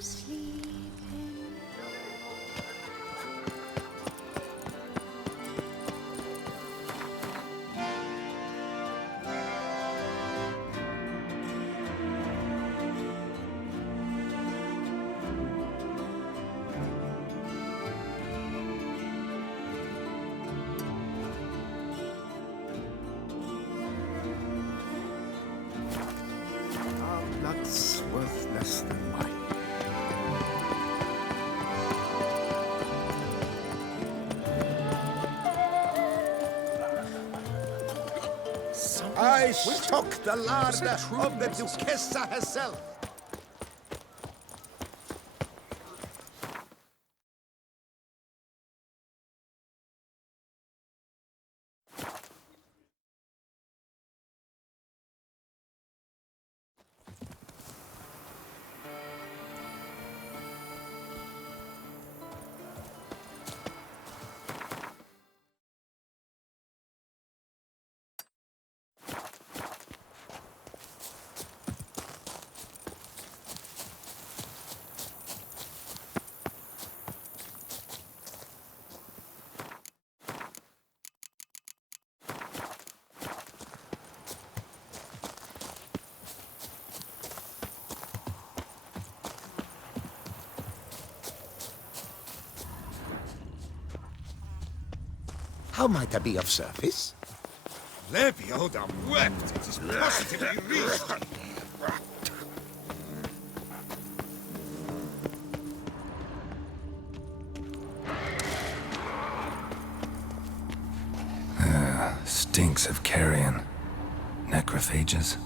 sleeping. Our blood's worth less than mine. I took the larder of the duchess herself. How might I be of service? Lebioda wept. It is positively reason. Stinks of carrion. Necrophages.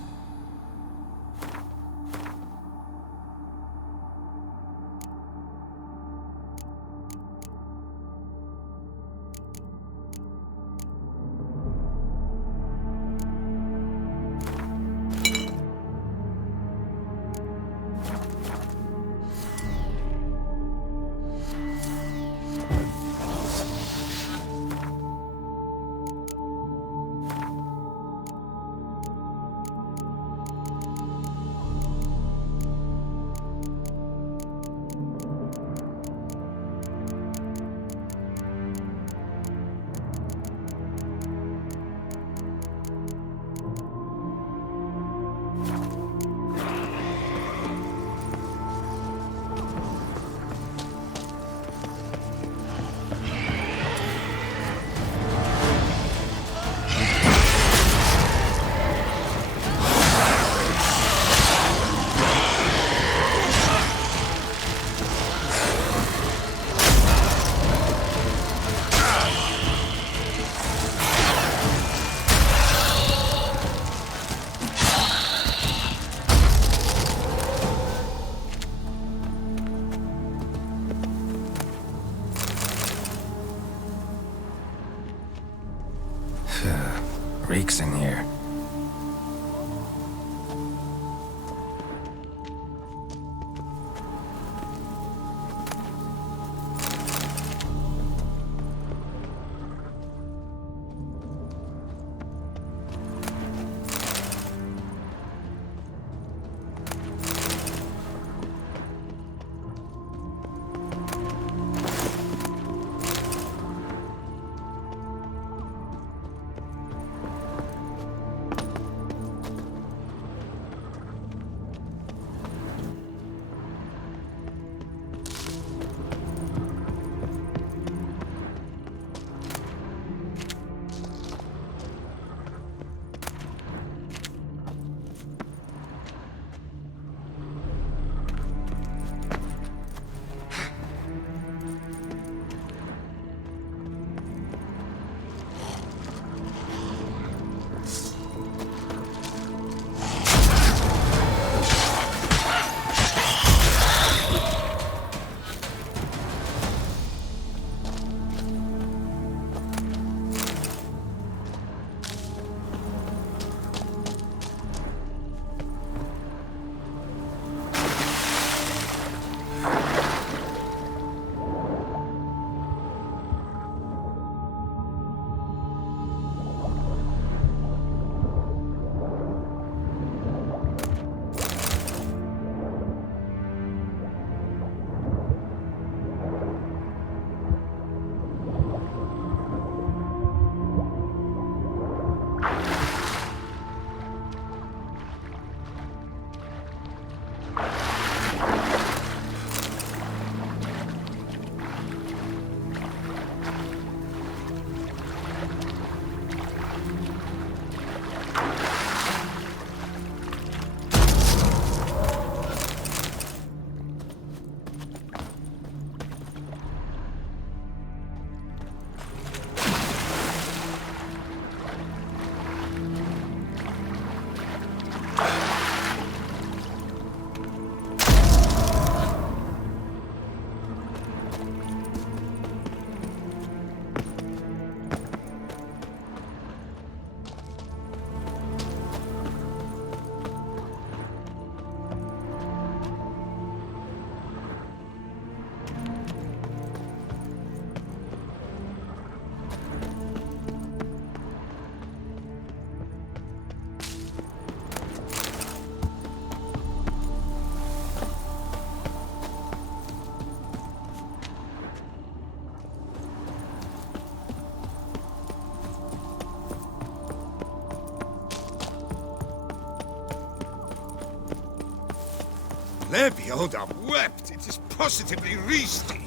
Lebioda wept. It is positively risky.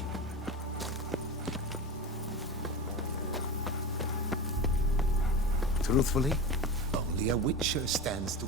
Truthfully, only a witcher stands to...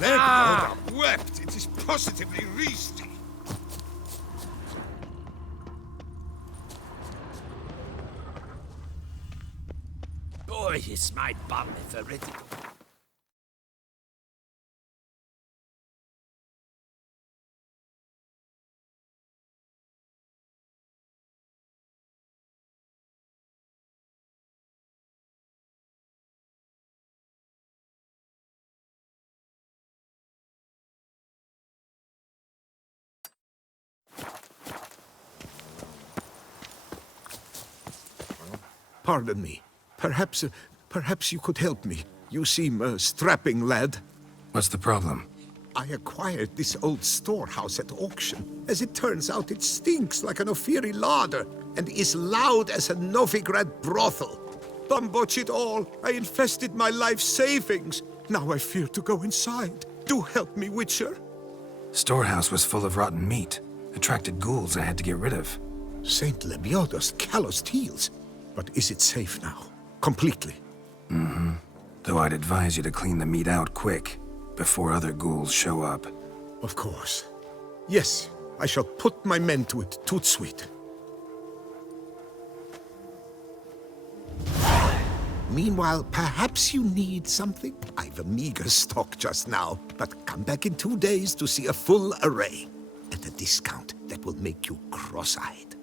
Lebioda wept. It is positively risky. Boy, it's my bum for it. Pardon me. Perhaps you could help me. You seem a strapping lad. What's the problem? I acquired this old storehouse at auction. As it turns out, it stinks like an Ophiri larder and is loud as a Novigrad brothel. Botch it all, I invested my life savings. Now I fear to go inside. Do help me, Witcher. Storehouse was full of rotten meat. Attracted ghouls I had to get rid of. Saint Lebioda's calloused heels. But is it safe now? Completely? Mm-hmm. Though I'd advise you to clean the meat out quick, before other ghouls show up. Of course. Yes, I shall put my men to it, tout sweet. Meanwhile, perhaps you need something? I've a meager stock just now, but come back in 2 days to see a full array. At a discount that will make you cross-eyed.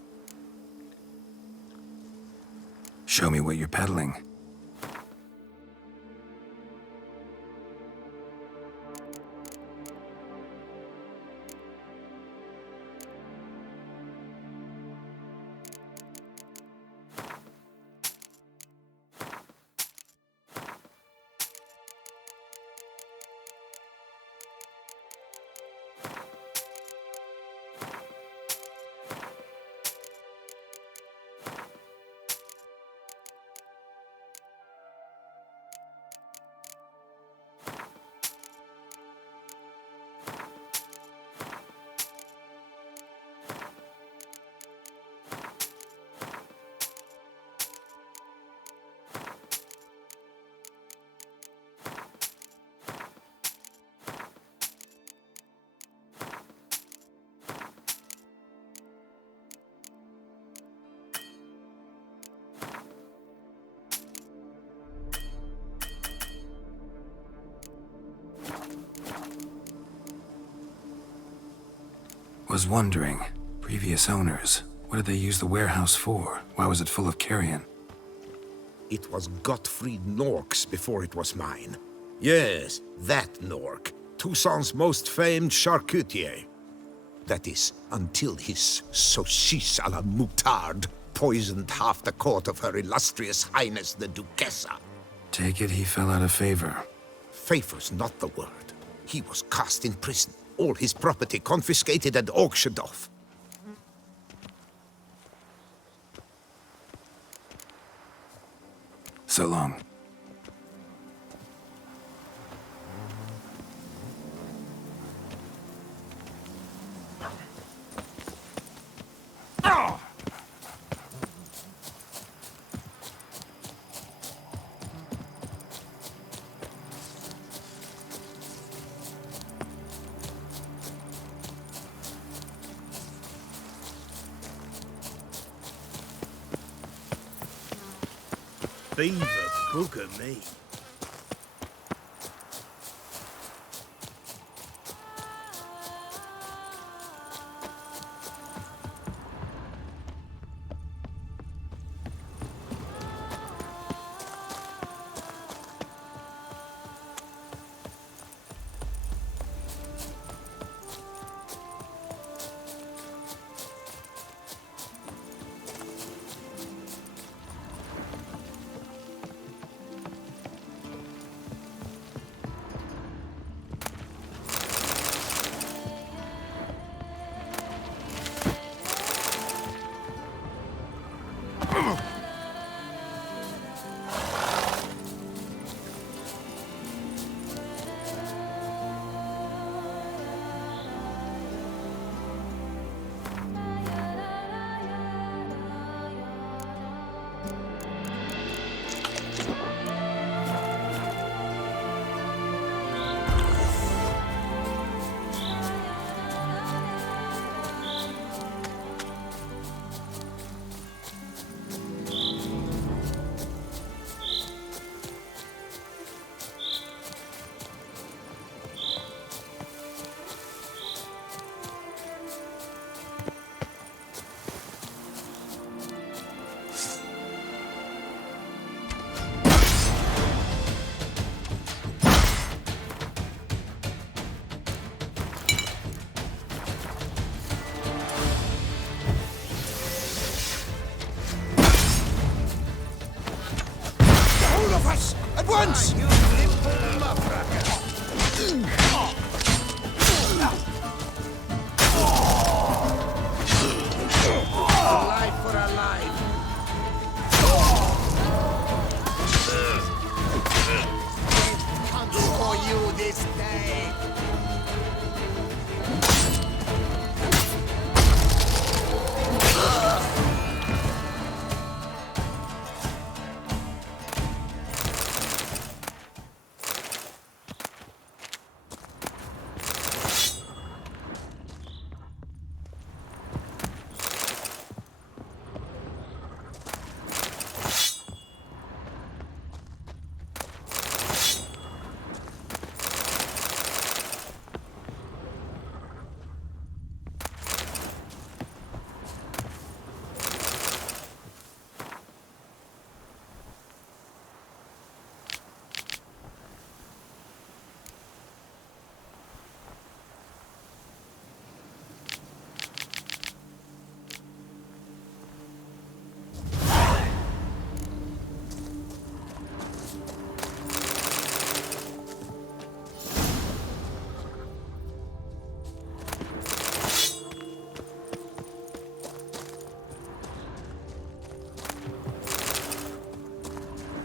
Show me what you're peddling. Was wondering, previous owners, what did they use the warehouse for? Why was it full of carrion? It was Gottfried Nork's before it was mine. Yes, that Nork. Toussaint's most famed charcutier. That is, until his saucisse à la moutarde poisoned half the court of her illustrious highness the duchess. Take it he fell out of favor. Favor's not the word. He was cast in prison. All his property confiscated and auctioned off. So long. Beaver booger me. At once! You little muckraker! A life for a life. It comes for you this day!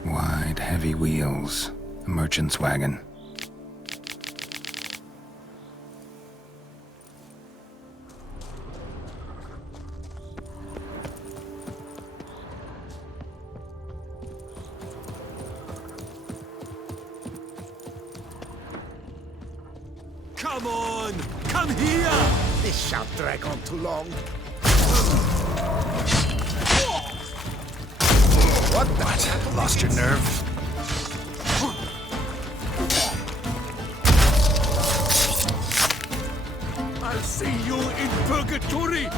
Wide, heavy wheels. A merchant's wagon. Come on! Come here! This shan't drag on too long. What? Lost your nerve? I'll see you in purgatory!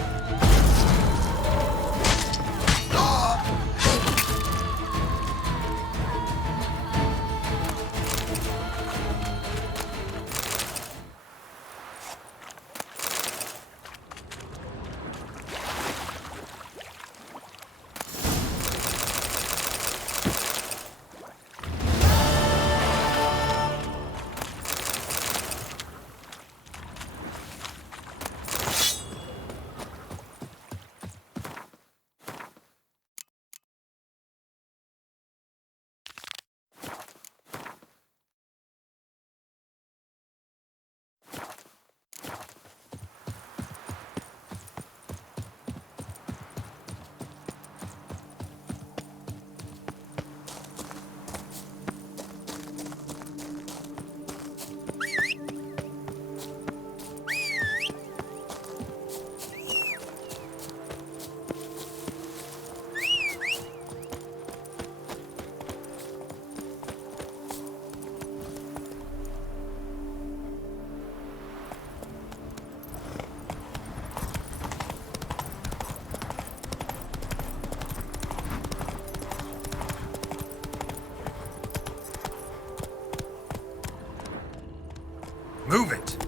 Move it!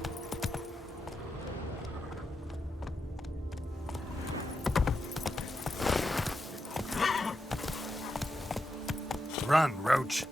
Run, Roach.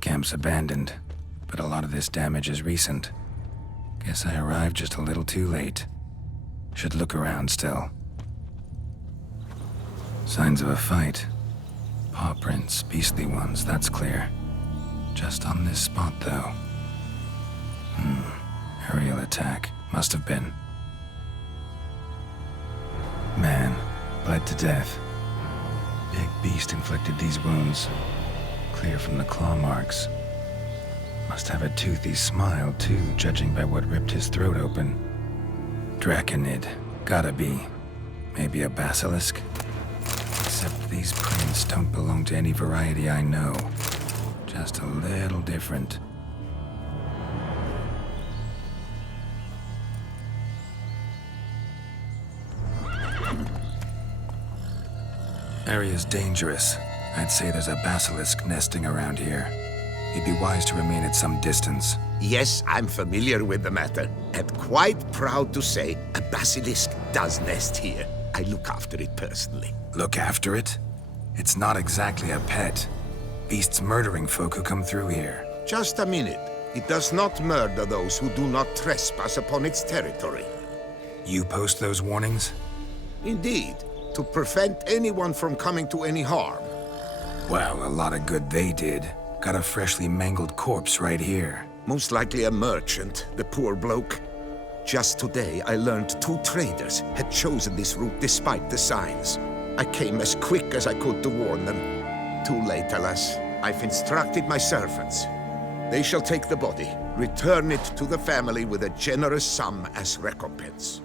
Camp's abandoned, but a lot of this damage is recent. Guess I arrived just a little too late. Should look around still. Signs of a fight. Paw prints, beastly ones, that's clear. Just on this spot, though. Aerial attack. Must have been. Man, bled to death. Big beast inflicted these wounds. Clear from the claw marks. Must have a toothy smile, too, judging by what ripped his throat open. Draconid. Gotta be. Maybe a basilisk? Except these prints don't belong to any variety I know. Just a little different. Area's dangerous. I'd say there's a basilisk nesting around here. It'd be wise to remain at some distance. Yes, I'm familiar with the matter, and quite proud to say a basilisk does nest here. I look after it personally. Look after it? It's not exactly a pet. Beasts murdering folk who come through here. Just a minute. It does not murder those who do not trespass upon its territory. You post those warnings? Indeed, to prevent anyone from coming to any harm. Well, a lot of good they did. Got a freshly mangled corpse right here. Most likely a merchant, the poor bloke. Just today, I learned 2 traders had chosen this route despite the signs. I came as quick as I could to warn them. Too late, alas. I've instructed my servants. They shall take the body, return it to the family with a generous sum as recompense.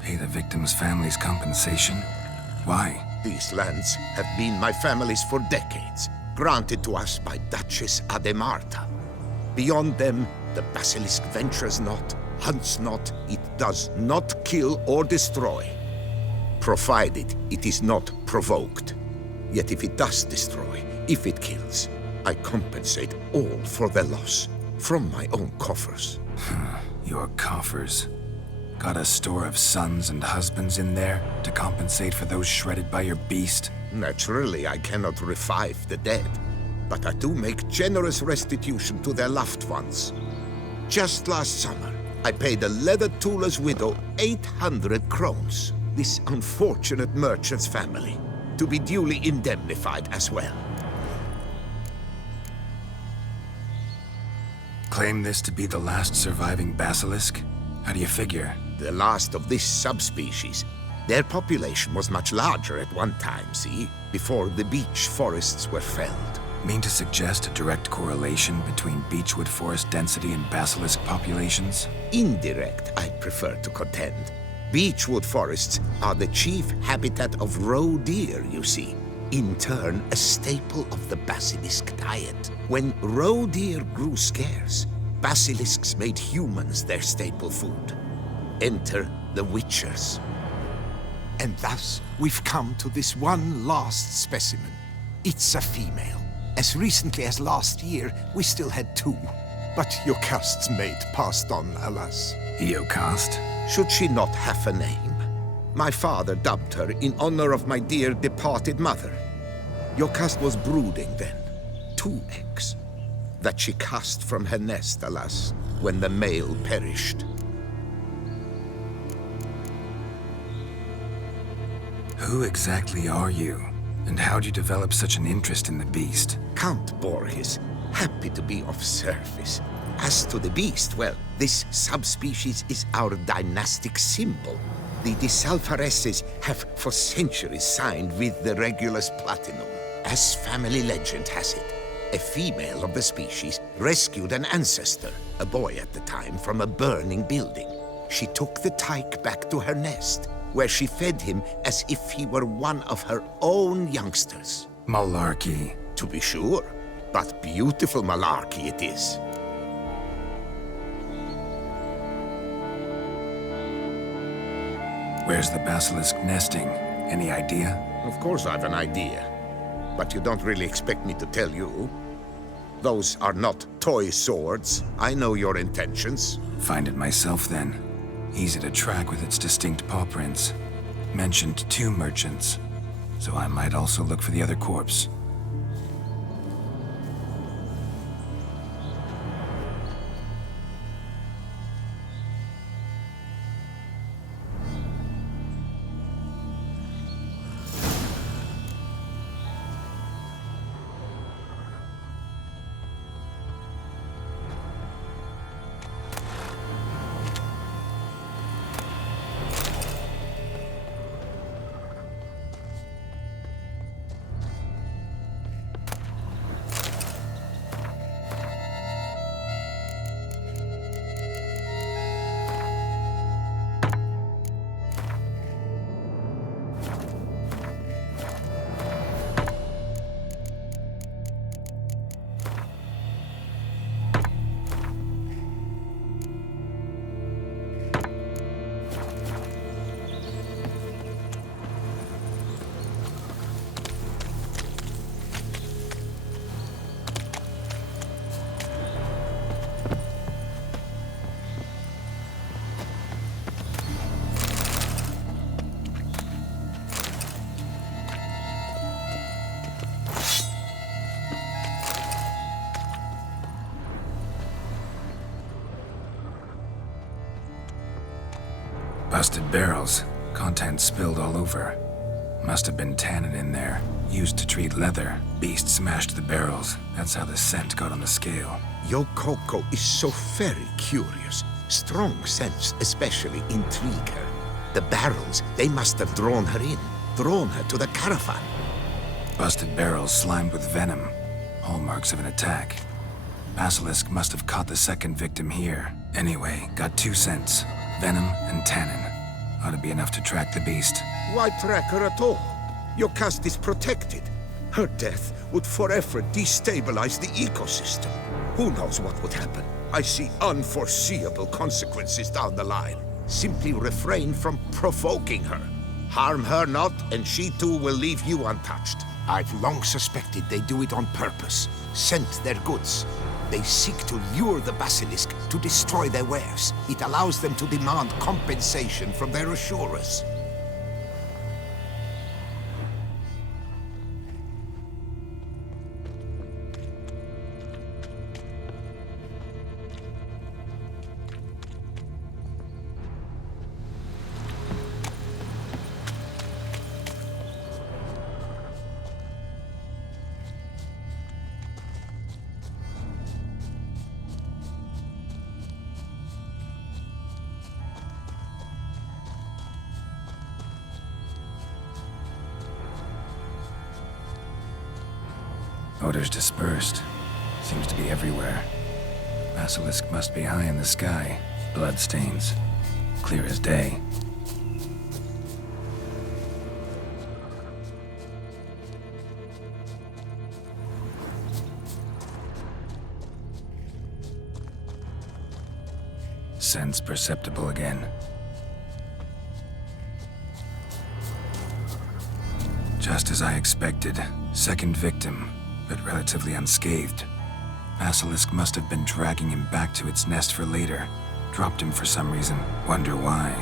Pay the victim's family's compensation? Why? These lands have been my family's for decades, granted to us by Duchess Ademarta. Beyond them, the basilisk ventures not, hunts not, it does not kill or destroy, provided it is not provoked. Yet if it does destroy, if it kills, I compensate all for the loss, from my own coffers. Your coffers. Got a store of sons and husbands in there to compensate for those shredded by your beast? Naturally, I cannot revive the dead, but I do make generous restitution to their loved ones. Just last summer, I paid a leather tooler's widow 800 crowns, this unfortunate merchant's family, to be duly indemnified as well. Claim this to be the last surviving basilisk? How do you figure? The last of this subspecies. Their population was much larger at one time, see? Before the beech forests were felled. Mean to suggest a direct correlation between beechwood forest density and basilisk populations? Indirect, I prefer to contend. Beechwood forests are the chief habitat of roe deer, you see. In turn, a staple of the basilisk diet. When roe deer grew scarce, basilisks made humans their staple food. Enter the witchers. And thus, we've come to this one last specimen. It's a female. As recently as last year, we still had 2. But Jocast's mate passed on, alas. Eocast? Should she not have a name? My father dubbed her in honor of my dear departed mother. Jocast was brooding then. 2 eggs. That she cast from her nest, alas, when the male perished. Who exactly are you? And how'd you develop such an interest in the beast? Count Borges, happy to be of service. As to the beast, well, this subspecies is our dynastic symbol. The Disalfareses have for centuries signed with the Regulus Platinum. As family legend has it, a female of the species rescued an ancestor, a boy at the time, from a burning building. She took the tyke back to her nest, where she fed him as if he were one of her own youngsters. Malarkey. To be sure, but beautiful malarkey it is. Where's the basilisk nesting? Any idea? Of course I've an idea, but you don't really expect me to tell you. Those are not toy swords. I know your intentions. Find it myself then. Easy to track with its distinct paw prints. Mentioned 2 merchants, so I might also look for the other corpse. Busted barrels. Contents spilled all over. Must have been tannin in there. Used to treat leather. Beast smashed the barrels. That's how the scent got on the scale. Yokoko is so very curious. Strong scents especially intrigue her. The barrels, they must have drawn her in. Drawn her to the caravan. Busted barrels slimed with venom. Hallmarks of an attack. Basilisk must have caught the second victim here. Anyway, got 2 scents. Venom and tannin. Ought to be enough to track the beast. Why track her at all? Your caste is protected. Her death would forever destabilize the ecosystem. Who knows what would happen? I see unforeseeable consequences down the line. Simply refrain from provoking her. Harm her not, and she too will leave you untouched. I've long suspected they do it on purpose. Scent their goods. They seek to lure the basilisk to destroy their wares. It allows them to demand compensation from their assurers. Odors dispersed. Seems to be everywhere. Basilisk must be high in the sky. Blood stains. Clear as day. Sense perceptible again. Just as I expected. Second victim, but relatively unscathed. Basilisk must have been dragging him back to its nest for later. Dropped him for some reason. Wonder why.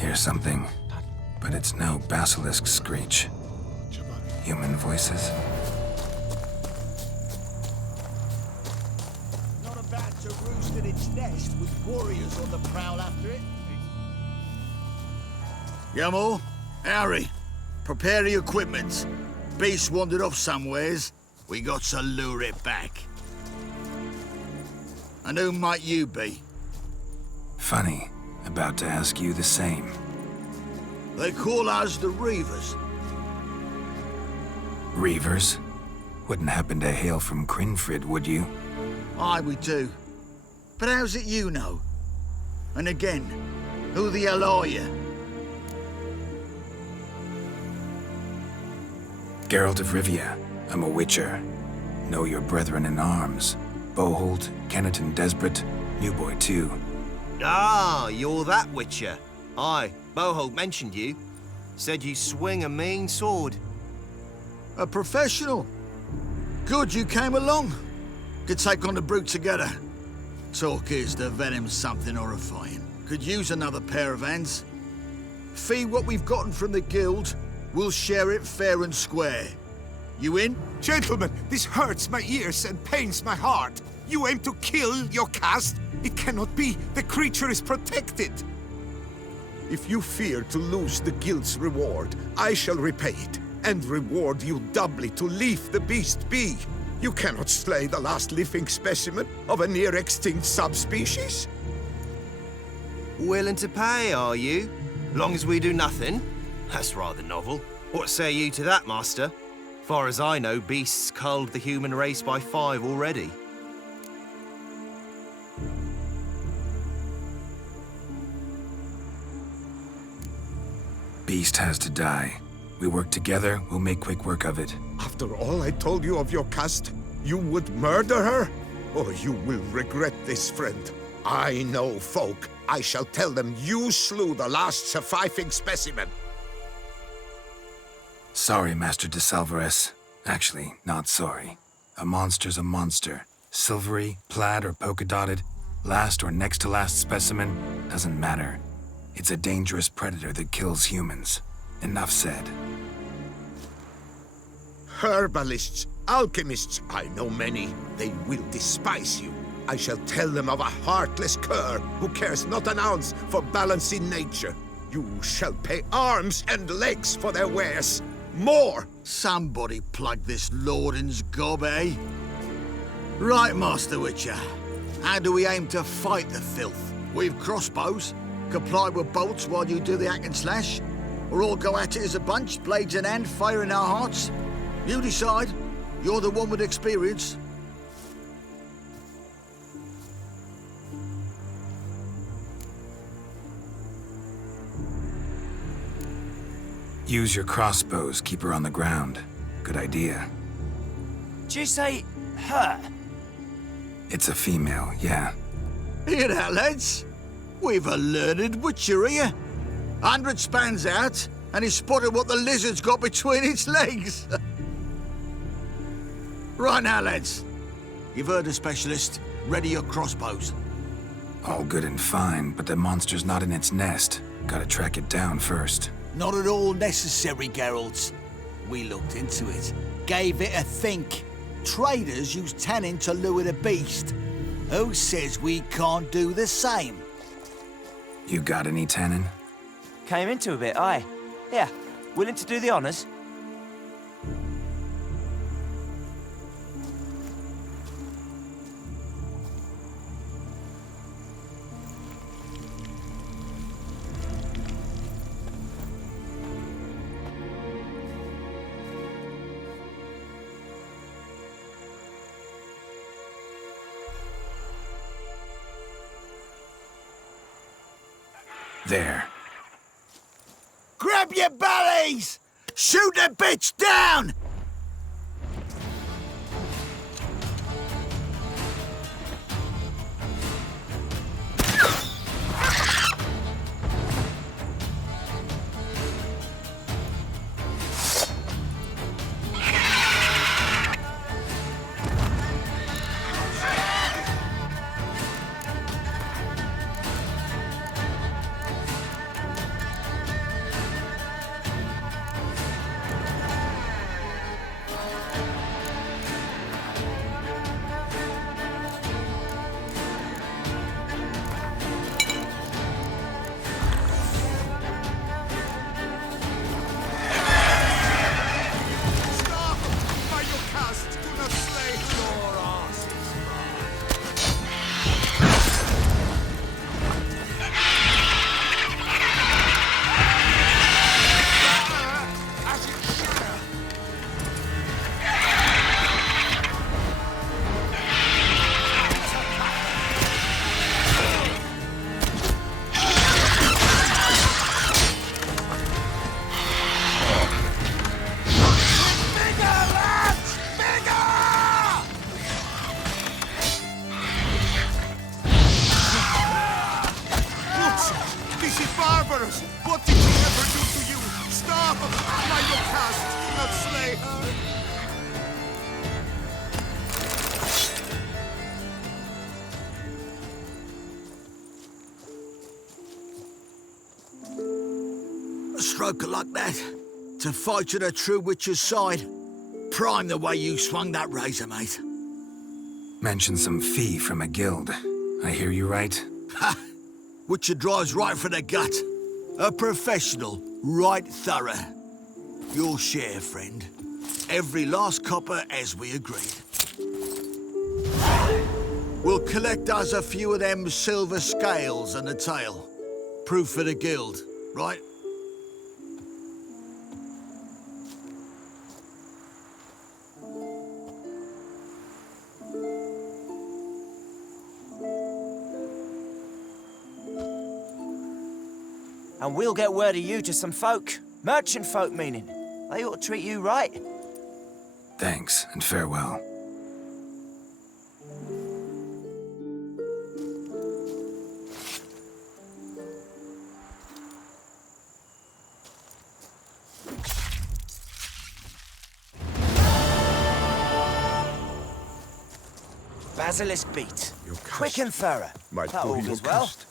Hear something, but it's no basilisk screech. Human voices. Not about to roost in its nest with warriors on the prowl after it. Yamo, Harry, prepare the equipment. Beast wandered off somewheres. We got to lure it back. And who might you be? Funny. About to ask you the same. They call us the Reavers. Reavers? Wouldn't happen to hail from Crinfrid, would you? Aye, we do. But how's it you know? And again, who the hell are you? Geralt of Rivia. I'm a witcher. Know your brethren in arms. Boholt, Kennet and Desperate, New Boy too. Ah, you're that witcher. Aye, Boholt mentioned you. Said you swing a mean sword. A professional. Good you came along. Could take on the brute together. Talk is the venom's something horrifying. Could use another pair of hands. Fee what we've gotten from the guild, we'll share it fair and square. You in? Gentlemen, this hurts my ears and pains my heart. You aim to kill your caste? It cannot be. The creature is protected. If you fear to lose the guild's reward, I shall repay it, and reward you doubly to leave the beast be. You cannot slay the last living specimen of a near-extinct subspecies. Willing to pay, are you? Long as we do nothing? That's rather novel. What say you to that, master? Far as I know, beasts culled the human race by 5 already. Beast has to die. We work together, we'll make quick work of it. After all I told you of your caste, you would murder her? Oh, you will regret this, friend. I know folk. I shall tell them you slew the last surviving specimen. Sorry, Master de Salvarez. Actually, not sorry. A monster's a monster. Silvery, plaid, or polka-dotted, last or next to last specimen, doesn't matter. It's a dangerous predator that kills humans. Enough said. Herbalists, alchemists, I know many. They will despise you. I shall tell them of a heartless cur who cares not an ounce for balance in nature. You shall pay arms and legs for their wares. More! Somebody plug this Lorden's gob, eh? Right, Master Witcher. How do we aim to fight the filth? We've crossbows. Comply with bolts while you do the hack and slash? Or all go at it as a bunch, blades in hand, fire in our hearts? You decide. You're the one with experience. Use your crossbows, keep her on the ground. Good idea. Did you say her? It's a female, yeah. Hear that, lads? We've a learned witcher here. 100 spans out, and he's spotted what the lizard's got between its legs. Right now, lads. You've heard the specialist. Ready your crossbows. All good and fine, but the monster's not in its nest. Gotta track it down first. Not at all necessary, Geralt. We looked into it, gave it a think. Traders use tannin to lure the beast. Who says we can't do the same? You got any tannin? Came into a bit, aye. Yeah, willing to do the honours? There. Grab your bellies! Shoot the bitch down! What did he ever do to you? Stop! By your cast, do not slay her! A stroke of luck, that. To fight at a true witcher's side. Prime the way you swung that razor, mate. Mentioned some fee from a guild. I hear you right? Ha! Witcher drives right for the gut. A professional, right thorough. Your share, friend. Every last copper as we agreed. We'll collect us a few of them silver scales and a tail. Proof for the guild, right? And we'll get word of you to some folk. Merchant folk, meaning. They ought to treat you right. Thanks, and farewell. Basilisk beat. Your cast. Quick and thorough. Might That pull all your goes well. cast.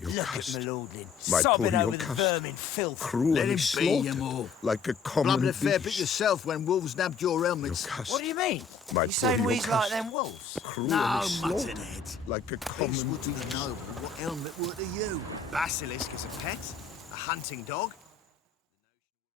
Your Look cast. at my lordling, Might sobbing pull your over the cast. vermin filth. Cruelly Let him be, slaughtered, you more. like a common Blubbed a fair bit beast. yourself when wolves nabbed your Your helmets. cast. What do you mean? Might You saying pull your we's like cast. them wolves? Cruelly No, slaughtered, muttonhead. like a This common would to beast. the noble what helmet were to you. Basilisk as a pet? A hunting dog?